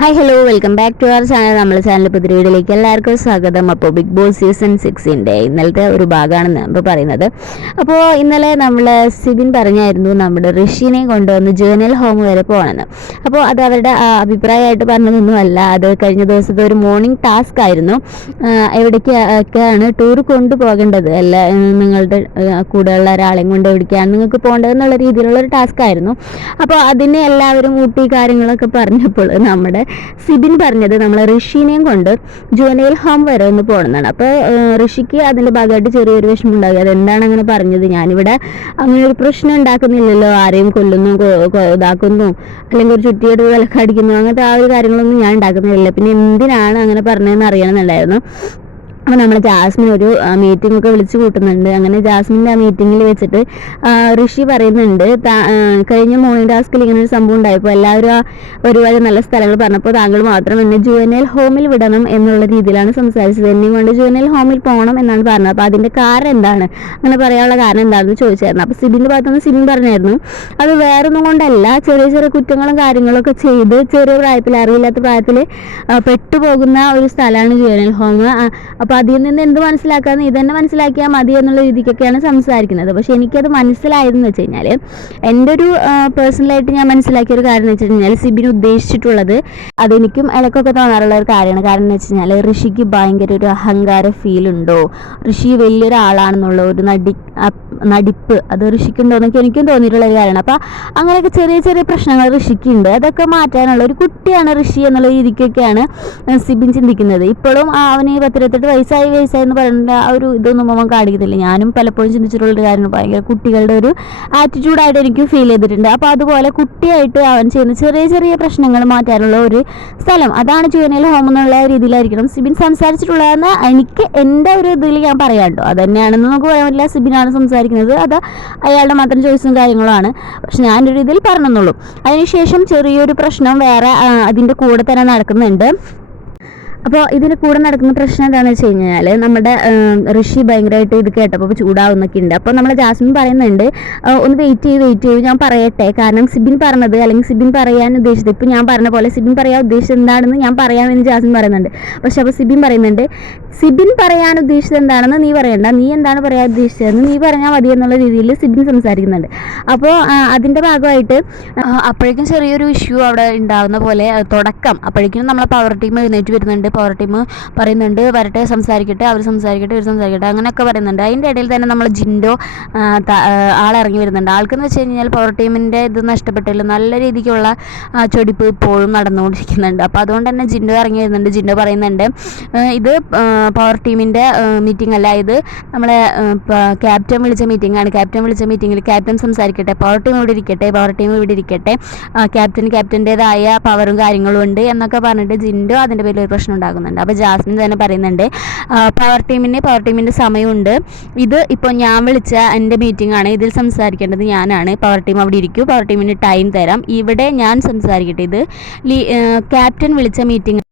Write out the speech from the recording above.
Hi hello welcome back to our channel നമ്മുടെ channel പുതിയ വീഡിയോയിലേക്ക് എല്ലാവർക്കും സ്വാഗതം. അപ്പോൾ ബിഗ് ബോസ് സീസൺ സിക്സിന്റെ ഇന്നലത്തെ ഒരു ഭാഗമാണ് നമ്മൾ പറയുന്നത്. അപ്പോൾ ഇന്നലെ നമ്മൾ സിബിൻ പറഞ്ഞായിരുന്നു നമ്മുടെ ഋഷിനെ കൊണ്ടുവന്ന് ജേർണൽ ഹോം വരെ പോകണമെന്ന്. അപ്പോൾ അത് അവരുടെ അഭിപ്രായമായിട്ട് പറഞ്ഞതൊന്നുമല്ല. അത് കഴിഞ്ഞ ദിവസത്തെ ഒരു മോർണിംഗ് ടാസ്ക് ആയിരുന്നു. എവിടേക്കാണ് ടൂർ കൊണ്ടുപോകേണ്ടത്? അല്ല നിങ്ങളുടെ കൂടെയുള്ള ഒരാളെയും കൊണ്ട് എവിടേക്കാണ് നിങ്ങൾക്ക് പോകേണ്ടത് എന്നുള്ള രീതിയിലുള്ള ഒരു ടാസ്ക് ആയിരുന്നു. അപ്പോൾ അതിനെ എല്ലാവരും ഊട്ടി കാര്യങ്ങളൊക്കെ പറഞ്ഞപ്പോൾ നമ്മുടെ സിബിൻ പറഞ്ഞത് നമ്മൾ ഋഷിനെയും കൊണ്ട് ജുവനൈൽ ഹോം വരെ ഒന്ന് പോകണമെന്നാണ്. അപ്പോൾ ഋഷിക്ക് അതിന്റെ ഭാഗമായിട്ട് ചെറിയൊരു വിഷമം ഉണ്ടാകുക അതെന്താണ് അങ്ങനെ പറഞ്ഞത്? ഞാനിവിടെ അങ്ങനെ ഒരു പ്രശ്നം ഉണ്ടാക്കുന്നില്ലല്ലോ. ആരെയും കൊല്ലുന്നു ഇതാക്കുന്നു അല്ലെങ്കിൽ ഒരു ചുറ്റിയെടുത്ത് വിലക്കടിക്കുന്നു. അങ്ങനത്തെ ആ ഒരു കാര്യങ്ങളൊന്നും ഞാൻ ഉണ്ടാക്കുന്നില്ല പിന്നെ എന്തിനാണ് അങ്ങനെ പറഞ്ഞതെന്ന് അറിയണമെന്നുണ്ടായിരുന്നു. അപ്പോൾ നമ്മൾ ജാസ്മിൻ ഒരു മീറ്റിംഗ് ഒക്കെ വിളിച്ചു കൂട്ടുന്നുണ്ട്. അങ്ങനെ ജാസ്മിന്റെ ആ മീറ്റിങ്ങിൽ വെച്ചിട്ട് ഋഷി പറയുന്നുണ്ട് കഴിഞ്ഞ മോർണിംഗ് ടാസ്കിൽ ഇങ്ങനെ ഒരു സംഭവം ഉണ്ടായപ്പോൾ എല്ലാവരും ആ ഒരുപാട് നല്ല സ്ഥലങ്ങൾ പറഞ്ഞപ്പോൾ താങ്കൾ മാത്രം എന്നെ ജുവനൽ ഹോമിൽ വിടണം എന്നുള്ള രീതിയിലാണ് സംസാരിച്ചത്. എന്നെയും കൊണ്ട് ജുവനൽ ഹോമിൽ പോകണം എന്നാണ് പറഞ്ഞത്. അപ്പോൾ അതിന്റെ കാരണം എന്താണ്? അങ്ങനെ പറയാനുള്ള കാരണം എന്താണെന്ന് ചോദിച്ചായിരുന്നു. അപ്പോൾ സിബിന്റെ ഭാഗത്തുനിന്ന് സിബിൻ പറഞ്ഞായിരുന്നു അത് വേറൊന്നും കൊണ്ടല്ല. ചെറിയ ചെറിയ കുറ്റങ്ങളും കാര്യങ്ങളൊക്കെ ചെയ്ത് ചെറിയ പ്രായത്തിൽ അറിയില്ലാത്ത പ്രായത്തിൽ പെട്ടുപോകുന്ന ഒരു സ്ഥലമാണ് ജുവനൽ ഹോം അപ്പോൾ അതിൽ നിന്ന് എന്ത് മനസ്സിലാക്കാന്ന് തന്നെ മനസ്സിലാക്കിയാൽ മതി എന്നുള്ള രീതിക്കൊക്കെയാണ് സംസാരിക്കുന്നത്. പക്ഷെ എനിക്കത് മനസ്സിലായതെന്ന് വെച്ച് കഴിഞ്ഞാൽ എന്റെ ഒരു പേഴ്സണലായിട്ട് ഞാൻ മനസ്സിലാക്കിയ ഒരു കാര്യം എന്ന് വെച്ച് കഴിഞ്ഞാൽ സിബിന് ഉദ്ദേശിച്ചിട്ടുള്ളത് അതെനിക്കും ഇടയ്ക്കൊക്കെ തോന്നാറുള്ള ഒരു കാര്യമാണ്. കാരണം എന്ന് വെച്ച് കഴിഞ്ഞാൽ ഋഷിക്ക് ഭയങ്കര ഒരു അഹങ്കാര ഫീൽ ഉണ്ടോ? ഋഷി വലിയൊരാളാണെന്നുള്ള ഒരു നടി നടിപ്പ് അത് ഋഷിക്കുണ്ടോ എന്നൊക്കെ എനിക്കും തോന്നിയിട്ടുള്ള ഒരു കാര്യമാണ്. അപ്പോൾ അങ്ങനെയൊക്കെ ചെറിയ ചെറിയ പ്രശ്നങ്ങൾ ഋഷിക്കുണ്ട്. അതൊക്കെ മാറ്റാനുള്ള ഒരു കുട്ടിയാണ് ഋഷി എന്നുള്ള രീതിക്കൊക്കെയാണ് സിബിൻ ചിന്തിക്കുന്നത്. ഇപ്പോഴും അവന് പത്തിരുപത്തെട്ട് വയസ്സായി വയസ്സായി എന്ന് പറയുന്ന ആ ഒരു ഇതൊന്നും അവൻ കാണിക്കുന്നില്ല. ഞാനും പലപ്പോഴും ചിന്തിച്ചിട്ടുള്ള കാര്യമാണ്. ഭയങ്കര കുട്ടികളുടെ ഒരു ആറ്റിറ്റ്യൂഡായിട്ട് എനിക്ക് ഫീൽ ചെയ്തിട്ടുണ്ട്. അപ്പോൾ അതുപോലെ കുട്ടിയായിട്ട് അവൻ ചെയ്യുന്ന ചെറിയ ചെറിയ പ്രശ്നങ്ങൾ മാറ്റാനുള്ള ഒരു സ്ഥലം. അതാണ് ജുവനൽ ഹോം എന്നുള്ള രീതിയിലായിരിക്കണം സിബിൻ സംസാരിച്ചിട്ടുള്ളതെന്ന് എനിക്ക് എന്റെ ഒരു ഇതിൽ ഞാൻ പറയാണ്ടോ അത് തന്നെയാണെന്ന് നമുക്ക് പറയാൻ പറ്റില്ല. സിബിനാണ് സംസാരിക്കുന്നത്. അത് അയാളുടെ മാത്രം ചോയ്സും കാര്യങ്ങളുമാണ്. പക്ഷെ ഞാനൊരു ഇതിൽ പറഞ്ഞെന്നുള്ളൂ. അതിനുശേഷം ചെറിയൊരു പ്രശ്നം വേറെ അതിന്റെ കൂടെ തന്നെ നടക്കുന്നുണ്ട്. അപ്പോൾ ഇതിന് കൂടെ നടക്കുന്ന പ്രശ്നം എന്താണെന്ന് വെച്ച് കഴിഞ്ഞാൽ നമ്മുടെ ഋഷി ഭയങ്കരമായിട്ട് ഇത് കേട്ടപ്പോൾ ചൂടാവുന്നൊക്കെ ഉണ്ട് അപ്പോൾ നമ്മൾ ജാസ്മിൻ പറയുന്നുണ്ട് ഒന്ന് വെയിറ്റ് ചെയ്ത് വെയിറ്റ് ചെയ്ത് ഞാൻ പറയട്ടെ. കാരണം സിബിൻ പറഞ്ഞത് അല്ലെങ്കിൽ സിബിൻ പറയാൻ ഉദ്ദേശിച്ചത് ഇപ്പോൾ ഞാൻ പറഞ്ഞ പോലെ സിബിൻ പറയാൻ ഉദ്ദേശിച്ചത് എന്താണെന്ന് ഞാൻ പറയാമെന്ന് ജാസ്മിൻ പറയുന്നുണ്ട്. പക്ഷെ അപ്പോൾ സിബിൻ പറയുന്നുണ്ട് സിബിൻ പറയാൻ ഉദ്ദേശിച്ചത് എന്താണെന്ന് നീ പറയണ്ട. നീ എന്താണ് പറയാൻ ഉദ്ദേശിച്ചതെന്ന് നീ പറഞ്ഞാൽ മതി എന്നുള്ള രീതിയിൽ സിബിൻ സംസാരിക്കുന്നുണ്ട്. അപ്പോൾ അതിന്റെ ഭാഗമായിട്ട് അപ്പോഴേക്കും ചെറിയൊരു ഇഷ്യൂ അവിടെ ഉണ്ടാകുന്ന പോലെ തുടക്കം. അപ്പോഴേക്കും നമ്മളെ പവർ ടീം എഴുന്നേറ്റ് വരുന്നുണ്ട്. പവർ ടീം പറയുന്നുണ്ട് വരട്ടെ സംസാരിക്കട്ടെ അവർ സംസാരിക്കട്ടെ ഇവർ സംസാരിക്കട്ടെ അങ്ങനെയൊക്കെ പറയുന്നുണ്ട്. അതിന്റെ ഇടയിൽ തന്നെ നമ്മൾ ജിൻഡോ ആളിറങ്ങി വരുന്നുണ്ട്. ആൾക്കെന്ന് വെച്ച് കഴിഞ്ഞാൽ പവർ ടീമിന്റെ ഇത് നഷ്ടപ്പെട്ടില്ല. നല്ല രീതിക്കുള്ള ചൊടിപ്പ് ഇപ്പോഴും നടന്നുകൊണ്ടിരിക്കുന്നുണ്ട്. അപ്പോൾ അതുകൊണ്ട് തന്നെ ജിൻഡോ ഇറങ്ങി വരുന്നുണ്ട്. ജിൻഡോ പറയുന്നുണ്ട് ഇത് പവർ ടീമിന്റെ മീറ്റിംഗ് അല്ല ഇത്. നമ്മളെ ക്യാപ്റ്റൻ വിളിച്ച മീറ്റിംഗ് ആണ്. ക്യാപ്റ്റൻ വിളിച്ച മീറ്റിങ്ങിൽ ക്യാപ്റ്റൻ സംസാരിക്കട്ടെ. പവർ ടീം ഇവിടെ ഇരിക്കട്ടെ. പവർ ടീം ഇവിടെ ഇരിക്കട്ടെ. ക്യാപ്റ്റൻ ക്യാപ്റ്റന്റെതായ പവറും കാര്യങ്ങളും ഉണ്ട് എന്നൊക്കെ പറഞ്ഞിട്ട് ജിൻഡോ അതിന്റെ പേരിൽ ഒരു പ്രശ്നം ഉണ്ടാകുന്നുണ്ട് അപ്പോൾ ജാസ്മിൻ തന്നെ പറയുന്നുണ്ട് പവർ ടീമിന് പവർ ടീമിന്റെ സമയമുണ്ട്. ഇത് ഇപ്പോൾ ഞാൻ വിളിച്ച എന്റെ മീറ്റിംഗ് ആണ്. ഇതിൽ സംസാരിക്കേണ്ടത് ഞാനാണ്. പവർ ടീം അവിടെ ഇരിക്കും. പവർ ടീമിന് ടൈം തരാം. ഇവിടെ ഞാൻ സംസാരിക്കട്ടെ. ഇത് ക്യാപ്റ്റൻ വിളിച്ച മീറ്റിംഗ്